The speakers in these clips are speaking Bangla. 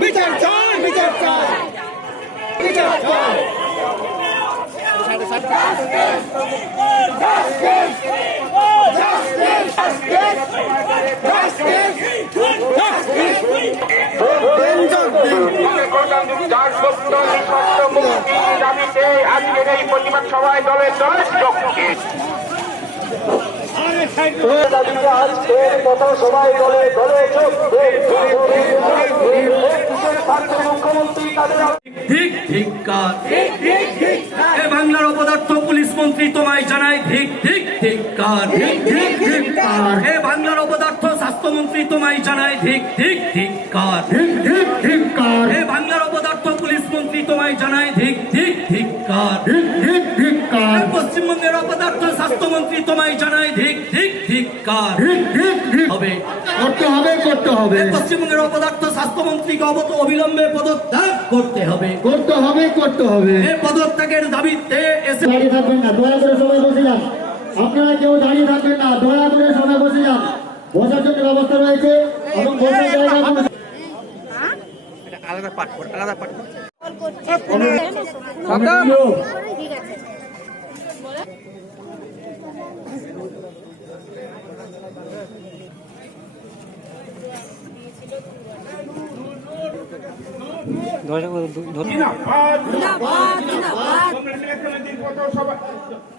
বিচার চাই, বিচার চাই, বিচার চাই। আজকের এই প্রতিবাদ সভায় দলে দলে যোগ দিন। আজকের কথা সবাই দলে দলে যোগ দিন। মুখ্যমন্ত্রী ঠিক ধিক্কার, এ বাংলার অপদার্থ পুলিশ মন্ত্রী তোমায় জানাই ধিক ধিক ধিক্কার, এ বাংলার অপদার্থ স্বাস্থ্যমন্ত্রী তোমায় জানাই ধিক ধিক ধিক্কার, এ বাংলার অপদার্থ পুলিশ মন্ত্রী তোমায় জানাই ধিক ধিক ধিক্কার, পশ্চিমবঙ্গের অপদার্থ স্বাস্থ্যমন্ত্রী তোমায় জানাই ধিক ধিক ধিক্কার। হবে, করতে হবে, করতে হবে। পশ্চিমবঙ্গের অপদার্থ স্বাস্থ্যমন্ত্রীকে অবিলম্বে পদত্যাগ করতে হবে, করতে হবে, করতে হবে। এই পদত্যাগের দাবিতে এসে দাঁড়িয়ে থাকবেন না, দয়া করে সবাই বসে যান। আপনারা কেউ দাঁড়িয়ে থাকবেন না, দয়া করে সবাই বসে যান। বসার জন্য ব্যবস্থা রয়েছে এবং বসার জায়গা আলাদা পাঠ কর, আলাদা পাঠ কর।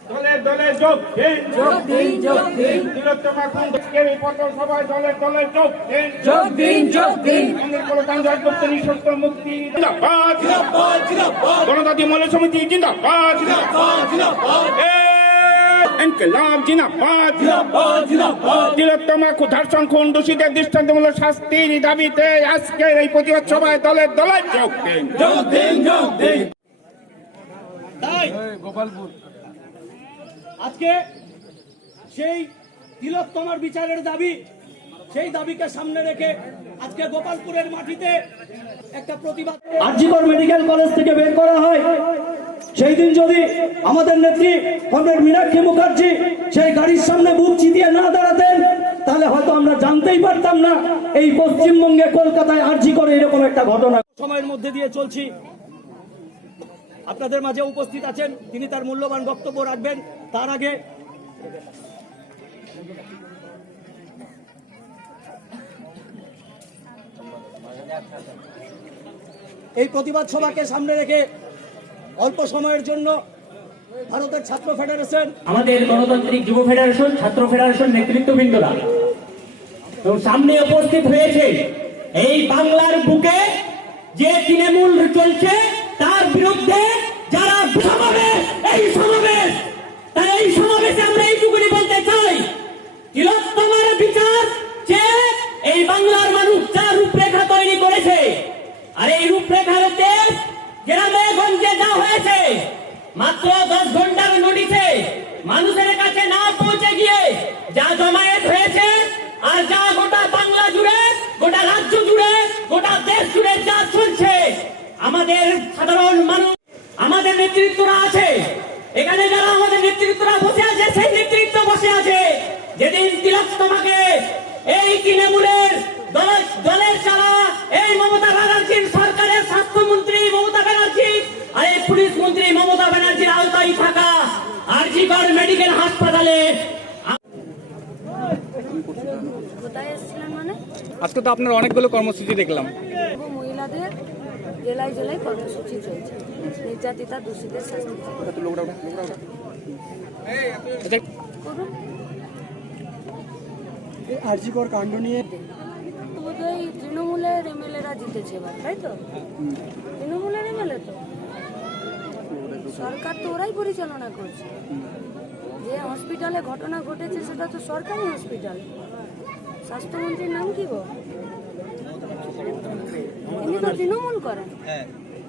দলে দলে যোগ দিন, যোগ দিন, যোগ দিন। তিলোত্তমা কুণ্ডুকে এই পথসভায় দলে দলে যোগ দিন, যোগ দিন, যোগ দিন। আমাদের গণতান্ত্রিক রাজগুপ্ত নিঃশর্ত মুক্তি জিন্দাবাদ, জিন্দাবাদ, জিন্দাবাদ। গণতান্ত্রিক মূল্য সমিতি জিন্দাবাদ, জিন্দাবাদ, জিন্দাবাদ। ইনকিলাব জিন্দাবাদ, জিন্দাবাদ, জিন্দাবাদ। তিলোত্তমা ধর্ষণ খুন দোষীদের দৃষ্টান্তমূলক শাস্তির দাবিতে আজকের এই প্রতিবাদ সভায় দলে দলে যোগ দিন, যোগ দিন, যোগ দিন। গোপালপুর আজকে সেই তিলোত্তমার বিচারের দাবি, সেই দাবিকে সামনে রেখে আজকে গোপালপুরের মাটিতে একটা প্রতিবাদ। আরজিকর মেডিকেল কলেজ থেকে বের করা হয়, সেই দিন যদি আমাদের নেত্রী কমরেড মীনাক্ষী মুখার্জি সেই গাড়ির সামনে বুক চিতিয়ে না দাঁড়াতেন, তাহলে হয়তো আমরা জানতেই পারতাম না এই পশ্চিমবঙ্গে কলকাতায় আরজিকরে এরকম একটা ঘটনা। সময়ের মধ্যে দিয়ে চলছি, আপনাদের মাঝে উপস্থিত আছেন, তিনি তার মূল্যবান বক্তব্য রাখবেন। তার আগে এই প্রতিবাদ সভাকে সামনে রেখে অল্প সময়ের জন্য ভারতের ছাত্র ফেডারেশন, আমাদের গণতান্ত্রিক যুব ফেডারেশন, ছাত্র ফেডারেশন নেতৃত্ববৃন্দরা এবং সামনে উপস্থিত হয়েছে এই বাংলার বুকে যে তৃণমূল চলছে তার বিরুদ্ধে যারা সমাবেশ, এই সমাবেশ, তাই এই সমাবেশে আমরা এইটুকুনি বলতে চাই, তিলোত্তমার বিচার চেয়ে এই বাংলার মানুষ যা রূপরেখা তৈরি করেছে, আর এই রূপরেখার দেশ গ্রামে গঞ্জে যা হয়েছে, মাত্র 10 ঘন্টার নোটিশে মানুষের কাছে না পৌঁছে গিয়ে যা জমায়েত হয়েছে, আর যা গোটা বাংলা জুড়ে, গোটা রাজ্য জুড়ে, গোটা দেশ জুড়ে যা চলছে, আমাদের সাধারণ মানুষ, আমাদের নেতৃত্বরা আছে এখানে, যারা আমাদের নেতৃত্বরা বসে আছে, সেই নেতৃত্ব বসে আছে। যেদিন তিলোত্তমাকে এই তৃণমূলের দলের যারা, এই মমতা ব্যানার্জির সরকারের স্বাস্থ্যমন্ত্রী মমতা ব্যানার্জি আর এই পুলিশ মন্ত্রী মমতা ব্যানার্জির আওতায় থাকা আরজিকর মেডিকেল হাসপাতালে আজকে তো আপনার অনেকগুলো কর্মসূচি দেখলাম। মহিলাদের জেলায় জেলায় কর্মসূচি চলছে, নির্যাতিতা দোষীদের শাস্তি। আরজিকর কাণ্ড নিয়ে বোধহয় তৃণমূলের এমএলএরা জিতেছে এবার, তাই তো? তৃণমূলের এমএলএ তো, সরকার তো ওরাই পরিচালনা করছে। যে হসপিটালে ঘটনা ঘটেছে সেটা তো সরকারি হসপিটাল। স্বাস্থ্যমন্ত্রীর নাম কি গো? তিনি তো তৃণমূল করেন,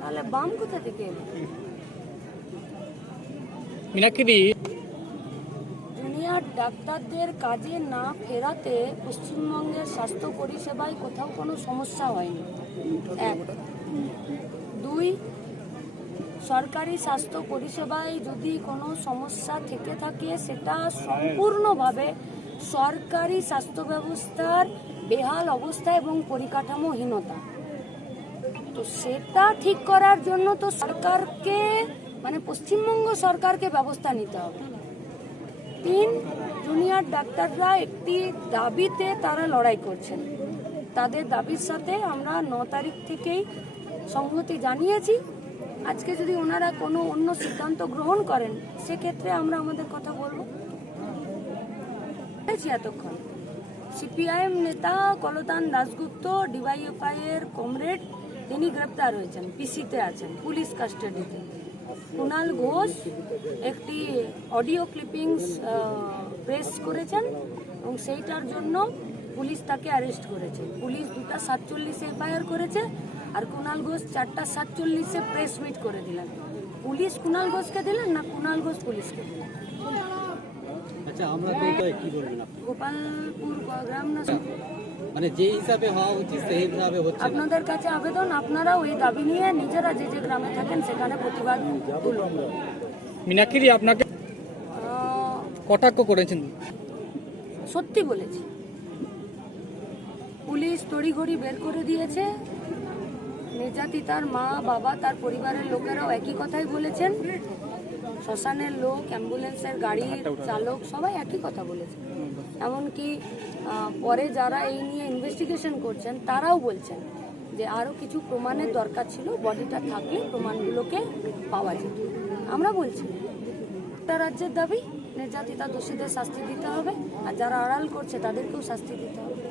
তাহলে বাম কোথা থেকে এলো? জুনিয়র ডাক্তারদের কাজে না ফেরাতে পশ্চিমবঙ্গের স্বাস্থ্য পরিষেবায় কোথাও কোনো সমস্যা হয়নি। 1, 2, সরকারি স্বাস্থ্য পরিষেবায় যদি কোনো সমস্যা থেকে থাকে সেটা সম্পূর্ণভাবে সরকারি স্বাস্থ্য ব্যবস্থার বেহাল অবস্থা এবং পরিকাঠামোহীনতা। তো সেটা ঠিক করার জন্য তো সরকারকে মানে পশ্চিমবঙ্গ সরকারকে ব্যবস্থা নিতে হবে। 3 জুনিয়র ডাক্তাররা একটি দাবিতে তারা লড়াই করছেন। তাদের দাবির সাথে আমরা 9 তারিখ থেকেই সংহতি জানিয়েছি। আজকে যদি ওনারা কোনো অন্য সিদ্ধান্ত গ্রহণ করেন সেক্ষেত্রে আমরা আমাদের কথা বলবো। এতক্ষণ সিপিআইএম নেতা কলতান দাশগুপ্ত ডিওয়াইএফআই এর কমরেড তিনি গ্রেপ্তার হয়েছেন, পিসিতে আছেন, পুলিশ কাস্টাডিতে। কুণাল ঘোষ একটি অডিও ক্লিপিংস প্রেস করেছেন এবং সেইটার জন্য পুলিশ তাকে অ্যারেস্ট করেছে। পুলিশ 2টা 47 এফআইআর করেছে আর কুণাল ঘোষ 4টা 47 প্রেস মিট করে দিলেন। পুলিশ কুণাল ঘোষকে দিলেন না কুণাল ঘোষ পুলিশকে দিলেন? আচ্ছা, আমরা কোনটায় কি বলবেন আপনি? গোপালপুর গ্রাম না মানে যে হিসাবে হওয়া উচিত সেই হিসাবে হচ্ছে না। আপনাদের কাছে আবেদন, আপনারা ওই দাবি নিয়ে নিজেরা যে যে গ্রামে থাকেন সেখানে প্রতিবাদ তুলুন। মীনাক্ষী আপনাকে কটাক্ষ করেছেন? সত্যি বলেছি, পুলিশ তড়িঘড়ি বের করে দিয়েছে। নির্যাতিতার মা বাবা তার পরিবারের লোকেরাও একই কথাই বলেছেন। শ্মশানের লোক, অ্যাম্বুলেন্সের গাড়ির চালক সবাই একই কথা বলেছে। এমনকি পরে যারা এই নিয়ে ইনভেস্টিগেশন করছেন তারাও বলছেন যে আরও কিছু প্রমাণের দরকার ছিল, বডিটা থাকলে প্রমাণগুলোকে পাওয়া যেত। আমরা বলছি একটা রাজ্যের দাবি, নির্যাতিতা দোষীদের শাস্তি দিতে হবে আর যারা আড়াল করছে তাদেরকেও শাস্তি দিতে হবে।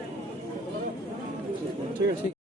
ঠিক আছে।